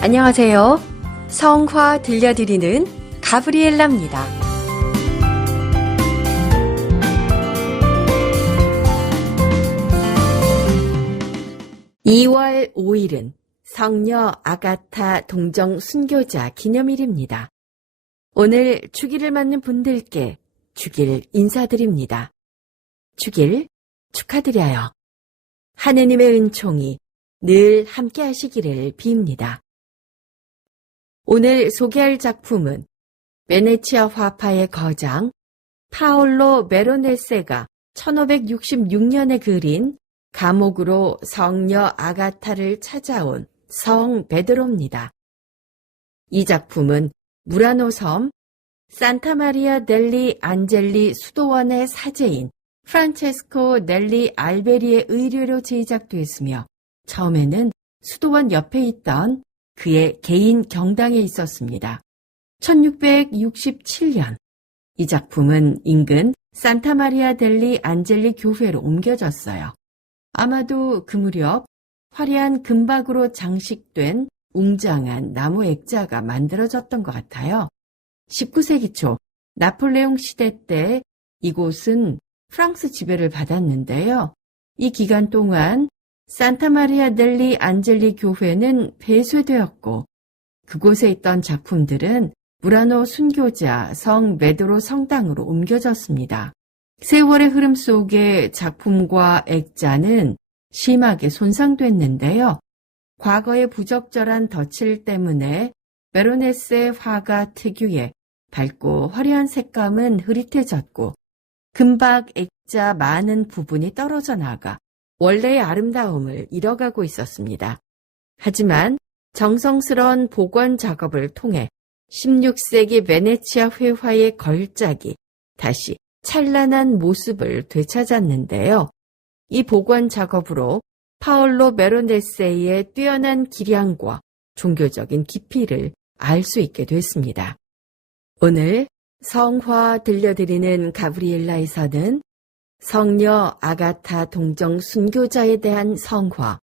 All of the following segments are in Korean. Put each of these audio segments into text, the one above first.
안녕하세요. 성화 들려드리는 가브리엘라입니다. 2월 5일은 성녀 아가타 동정 순교자 기념일입니다. 오늘 주기를 맞는 분들께 주길 인사드립니다. 주길 축하드려요. 하느님의 은총이 늘 함께 하시기를 빕니다. 오늘 소개할 작품은 베네치아 화파의 거장 파올로 베로네세가 1566년에 그린 감옥으로 성녀 아가타를 찾아온 성 베드로입니다. 이 작품은 무라노 섬 산타마리아 델리 안젤리 수도원의 사제인 프란체스코 넬리 알베리의 의뢰로 제작됐으며 처음에는 수도원 옆에 있던 그의 개인 경당에 있었습니다. 1667년 이 작품은 인근 산타마리아 델리 안젤리 교회로 옮겨졌어요. 아마도 그 무렵 화려한 금박으로 장식된 웅장한 나무 액자가 만들어졌던 것 같아요. 19세기 초 나폴레옹 시대 때 이곳은 프랑스 지배를 받았는데요. 이 기간 동안 산타마리아 델리 안젤리 교회는 폐쇄되었고 그곳에 있던 작품들은 무라노 순교자 성 베드로 성당으로 옮겨졌습니다. 세월의 흐름 속에 작품과 액자는 심하게 손상됐는데요. 과거의 부적절한 덧칠 때문에 베로네스의 화가 특유의 밝고 화려한 색감은 흐릿해졌고 금박 액자 많은 부분이 떨어져 나가 원래의 아름다움을 잃어가고 있었습니다. 하지만 정성스러운 복원 작업을 통해 16세기 베네치아 회화의 걸작이 다시 찬란한 모습을 되찾았는데요. 이 복원 작업으로 파올로 베로네세의 뛰어난 기량과 종교적인 깊이를 알 수 있게 됐습니다. 오늘 성화 들려드리는 가브리엘라에서는 성녀 아가타 동정 순교자에 대한 성화,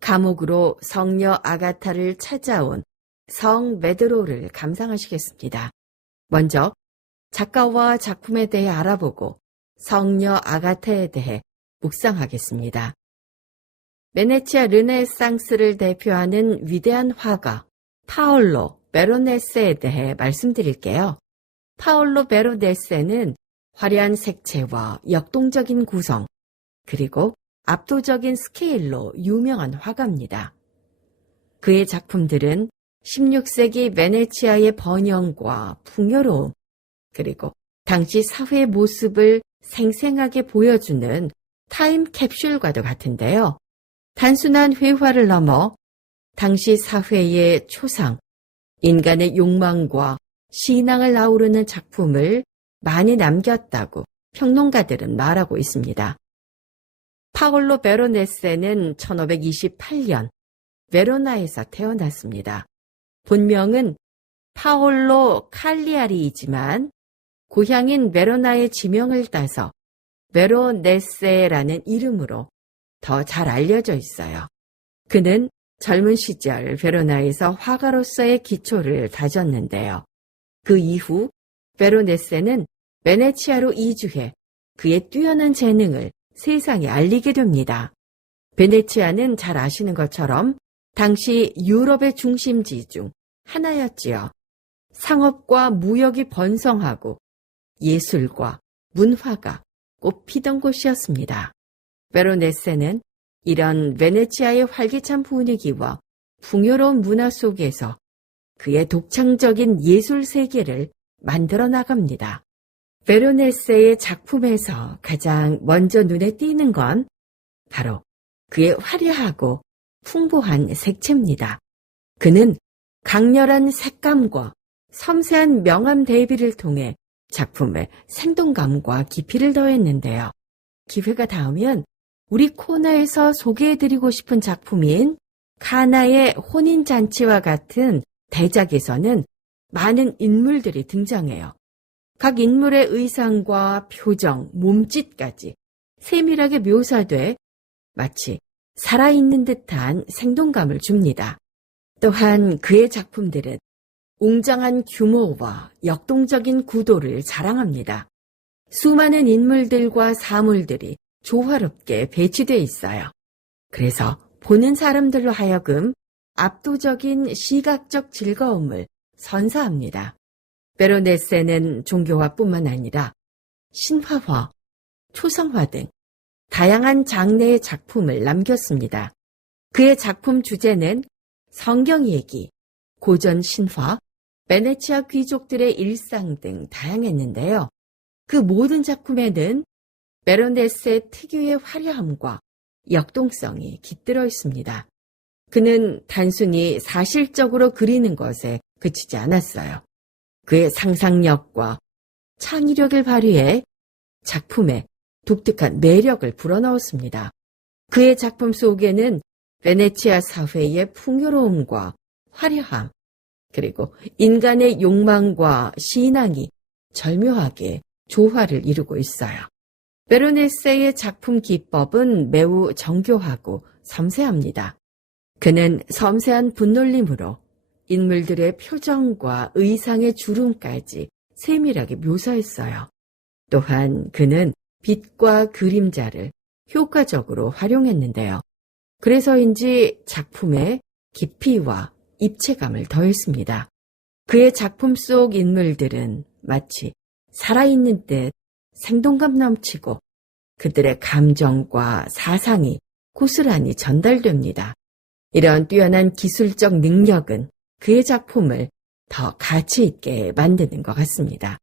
감옥으로 성녀 아가타를 찾아온 성 베드로를 감상하시겠습니다. 먼저 작가와 작품에 대해 알아보고 성녀 아가타에 대해 묵상하겠습니다. 베네치아 르네상스를 대표하는 위대한 화가 파올로 베로네세에 대해 말씀드릴게요. 파올로 베로네세는 화려한 색채와 역동적인 구성, 그리고 압도적인 스케일로 유명한 화가입니다. 그의 작품들은 16세기 베네치아의 번영과 풍요로움, 그리고 당시 사회의 모습을 생생하게 보여주는 타임캡슐과도 같은데요. 단순한 회화를 넘어 당시 사회의 초상, 인간의 욕망과 신앙을 아우르는 작품을 많이 남겼다고 평론가들은 말하고 있습니다. 파올로 베로네세는 1528년 베로나에서 태어났습니다. 본명은 파올로 칼리아리이지만 고향인 베로나의 지명을 따서 베로네세라는 이름으로 더 잘 알려져 있어요. 그는 젊은 시절 베로나에서 화가로서의 기초를 다졌는데요. 그 이후 베로네세는 베네치아로 이주해 그의 뛰어난 재능을 세상에 알리게 됩니다. 베네치아는 잘 아시는 것처럼 당시 유럽의 중심지 중 하나였지요. 상업과 무역이 번성하고 예술과 문화가 꽃피던 곳이었습니다. 베로네세는 이런 베네치아의 활기찬 분위기와 풍요로운 문화 속에서 그의 독창적인 예술 세계를 만들어 나갑니다. 베로네세의 작품에서 가장 먼저 눈에 띄는 건 바로 그의 화려하고 풍부한 색채입니다. 그는 강렬한 색감과 섬세한 명암 대비를 통해 작품에 생동감과 깊이를 더했는데요. 기회가 닿으면 우리 코너에서 소개해드리고 싶은 작품인 카나의 혼인잔치와 같은 대작에서는 많은 인물들이 등장해요. 각 인물의 의상과 표정, 몸짓까지 세밀하게 묘사돼 마치 살아있는 듯한 생동감을 줍니다. 또한 그의 작품들은 웅장한 규모와 역동적인 구도를 자랑합니다. 수많은 인물들과 사물들이 조화롭게 배치되어 있어요. 그래서 보는 사람들로 하여금 압도적인 시각적 즐거움을 선사합니다. 베로네세는 종교화뿐만 아니라 신화화, 초상화 등 다양한 장르의 작품을 남겼습니다. 그의 작품 주제는 성경 얘기, 고전 신화, 베네치아 귀족들의 일상 등 다양했는데요. 그 모든 작품에는 베로네세 특유의 화려함과 역동성이 깃들어 있습니다. 그는 단순히 사실적으로 그리는 것에 그치지 않았어요. 그의 상상력과 창의력을 발휘해 작품에 독특한 매력을 불어넣었습니다. 그의 작품 속에는 베네치아 사회의 풍요로움과 화려함, 그리고 인간의 욕망과 신앙이 절묘하게 조화를 이루고 있어요. 베로네세의 작품 기법은 매우 정교하고 섬세합니다. 그는 섬세한 분놀림으로 인물들의 표정과 의상의 주름까지 세밀하게 묘사했어요. 또한 그는 빛과 그림자를 효과적으로 활용했는데요. 그래서인지 작품에 깊이와 입체감을 더했습니다. 그의 작품 속 인물들은 마치 살아있는 듯 생동감 넘치고 그들의 감정과 사상이 고스란히 전달됩니다. 이런 뛰어난 기술적 능력은 그의 작품을 더 가치 있게 만드는 것 같습니다.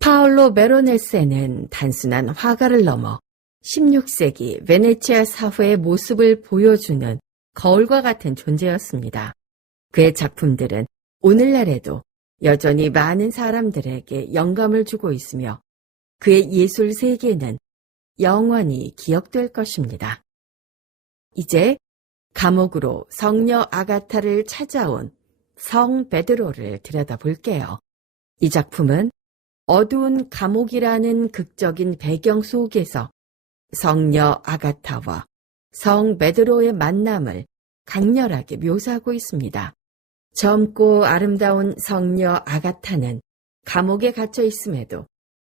파올로 베로네세는 단순한 화가를 넘어 16세기 베네치아 사회의 모습을 보여주는 거울과 같은 존재였습니다. 그의 작품들은 오늘날에도 여전히 많은 사람들에게 영감을 주고 있으며 그의 예술 세계는 영원히 기억될 것입니다. 이제 감옥으로 성녀 아가타를 찾아온 성 베드로를 들여다볼게요. 이 작품은 어두운 감옥이라는 극적인 배경 속에서 성녀 아가타와 성 베드로의 만남을 강렬하게 묘사하고 있습니다. 젊고 아름다운 성녀 아가타는 감옥에 갇혀 있음에도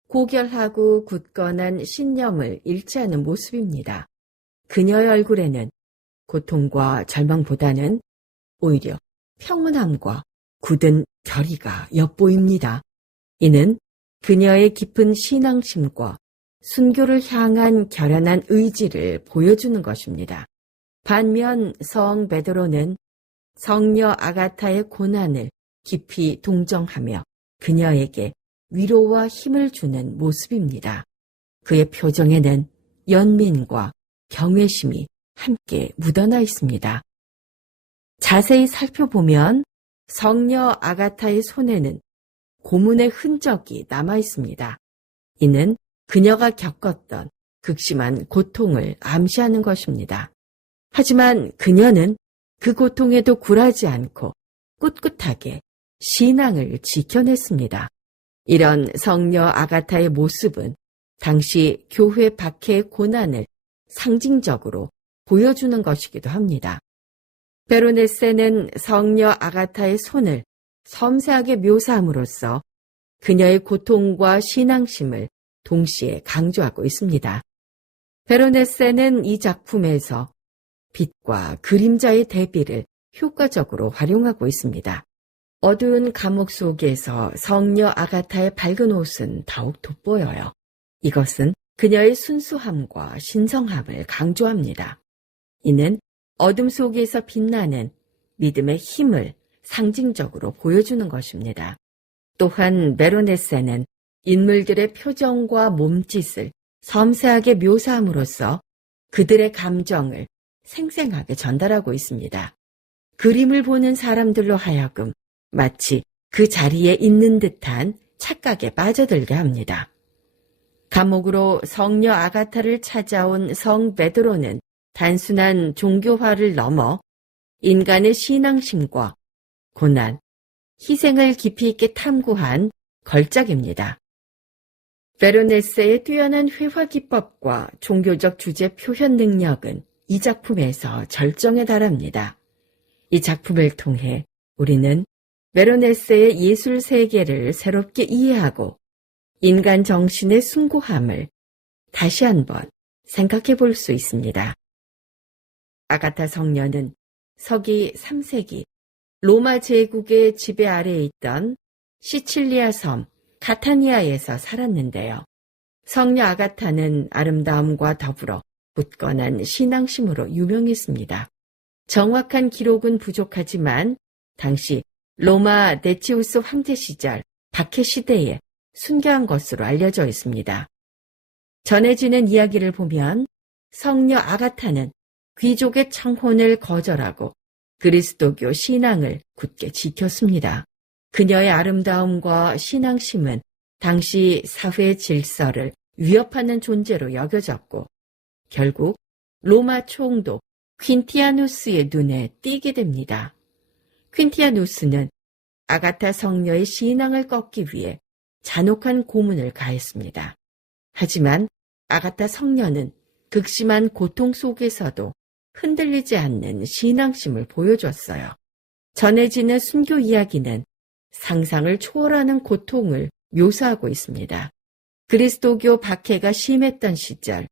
고결하고 굳건한 신념을 잃지 않은 모습입니다. 그녀의 얼굴에는 고통과 절망보다는 오히려 평온함과 굳은 결의가 엿보입니다. 이는 그녀의 깊은 신앙심과 순교를 향한 결연한 의지를 보여주는 것입니다. 반면 성 베드로는 성녀 아가타의 고난을 깊이 동정하며 그녀에게 위로와 힘을 주는 모습입니다. 그의 표정에는 연민과 경외심이 함께 묻어나 있습니다. 자세히 살펴보면 성녀 아가타의 손에는 고문의 흔적이 남아 있습니다. 이는 그녀가 겪었던 극심한 고통을 암시하는 것입니다. 하지만 그녀는 그 고통에도 굴하지 않고 꿋꿋하게 신앙을 지켜냈습니다. 이런 성녀 아가타의 모습은 당시 교회 박해의 고난을 상징적으로 보여주는 것이기도 합니다. 베로네세는 성녀 아가타의 손을 섬세하게 묘사함으로써 그녀의 고통과 신앙심을 동시에 강조하고 있습니다. 베로네세는 이 작품에서 빛과 그림자의 대비를 효과적으로 활용하고 있습니다. 어두운 감옥 속에서 성녀 아가타의 밝은 옷은 더욱 돋보여요. 이것은 그녀의 순수함과 신성함을 강조합니다. 이는 어둠 속에서 빛나는 믿음의 힘을 상징적으로 보여주는 것입니다. 또한 베로네세는 인물들의 표정과 몸짓을 섬세하게 묘사함으로써 그들의 감정을 생생하게 전달하고 있습니다. 그림을 보는 사람들로 하여금 마치 그 자리에 있는 듯한 착각에 빠져들게 합니다. 감옥으로 성녀 아가타를 찾아온 성 베드로는 단순한 종교화를 넘어 인간의 신앙심과 고난, 희생을 깊이 있게 탐구한 걸작입니다. 베로네세의 뛰어난 회화 기법과 종교적 주제 표현 능력은 이 작품에서 절정에 달합니다. 이 작품을 통해 우리는 베로네스의 예술 세계를 새롭게 이해하고 인간 정신의 숭고함을 다시 한번 생각해 볼 수 있습니다. 아가타 성녀는 서기 3세기 로마 제국의 지배 아래에 있던 시칠리아 섬 카타니아에서 살았는데요. 성녀 아가타는 아름다움과 더불어 굳건한 신앙심으로 유명했습니다. 정확한 기록은 부족하지만 당시 로마 데치우스 황제 시절 박해 시대에 순교한 것으로 알려져 있습니다. 전해지는 이야기를 보면 성녀 아가타는 귀족의 청혼을 거절하고 그리스도교 신앙을 굳게 지켰습니다. 그녀의 아름다움과 신앙심은 당시 사회 질서를 위협하는 존재로 여겨졌고 결국 로마 총독 퀸티아누스의 눈에 띄게 됩니다. 퀸티아누스는 아가타 성녀의 신앙을 꺾기 위해 잔혹한 고문을 가했습니다. 하지만 아가타 성녀는 극심한 고통 속에서도 흔들리지 않는 신앙심을 보여줬어요. 전해지는 순교 이야기는 상상을 초월하는 고통을 묘사하고 있습니다. 그리스도교 박해가 심했던 시절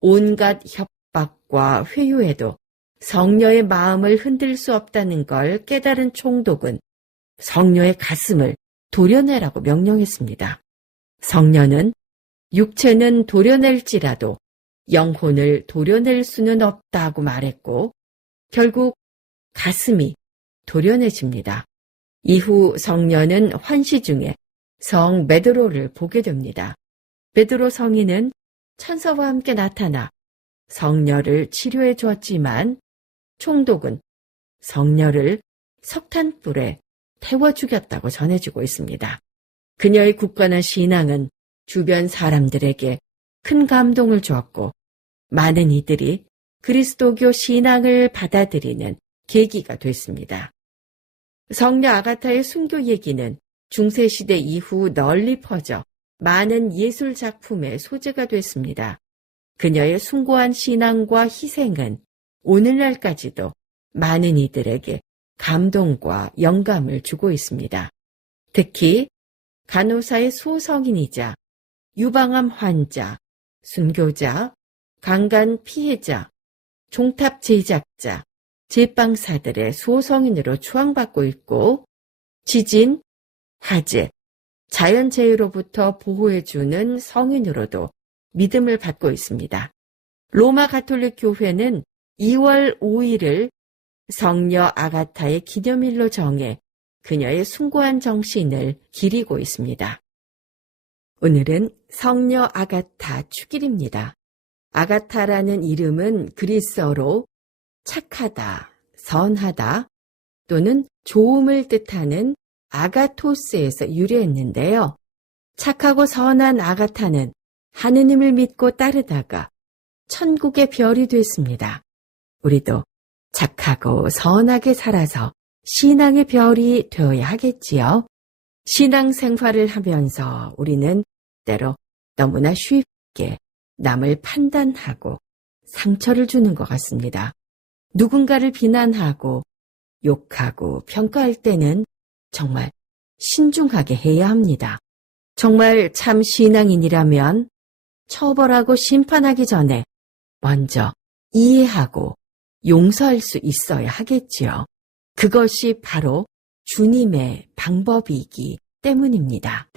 온갖 협박과 회유에도 성녀의 마음을 흔들 수 없다는 걸 깨달은 총독은 성녀의 가슴을 도려내라고 명령했습니다. 성녀는 육체는 도려낼지라도 영혼을 도려낼 수는 없다고 말했고 결국 가슴이 도려내집니다. 이후 성녀는 환시 중에 성 베드로를 보게 됩니다. 베드로 성인은 천사와 함께 나타나 성녀를 치료해 주었지만 총독은 성녀를 석탄불에 태워 죽였다고 전해지고 있습니다. 그녀의 굳건한 신앙은 주변 사람들에게 큰 감동을 주었고 많은 이들이 그리스도교 신앙을 받아들이는 계기가 됐습니다. 성녀 아가타의 순교 얘기는 중세시대 이후 널리 퍼져 많은 예술 작품의 소재가 됐습니다. 그녀의 숭고한 신앙과 희생은 오늘날까지도 많은 이들에게 감동과 영감을 주고 있습니다. 특히 간호사의 소성인이자 유방암 환자, 순교자, 강간 피해자, 종탑 제작자, 제빵사들의 소성인으로 추앙받고 있고 지진, 화재, 자연재해로부터 보호해주는 성인으로도 믿음을 받고 있습니다. 로마 가톨릭 교회는 2월 5일을 성녀 아가타의 기념일로 정해 그녀의 숭고한 정신을 기리고 있습니다. 오늘은 성녀 아가타 축일입니다. 아가타라는 이름은 그리스어로 착하다, 선하다 또는 좋음을 뜻하는 아가토스에서 유래했는데요. 착하고 선한 아가타는 하느님을 믿고 따르다가 천국의 별이 됐습니다. 우리도 착하고 선하게 살아서 신앙의 별이 되어야 하겠지요. 신앙생활을 하면서 우리는 때로 너무나 쉽게 남을 판단하고 상처를 주는 것 같습니다. 누군가를 비난하고 욕하고 평가할 때는 정말 신중하게 해야 합니다. 정말 참 신앙인이라면 처벌하고 심판하기 전에 먼저 이해하고 용서할 수 있어야 하겠지요. 그것이 바로 주님의 방법이기 때문입니다.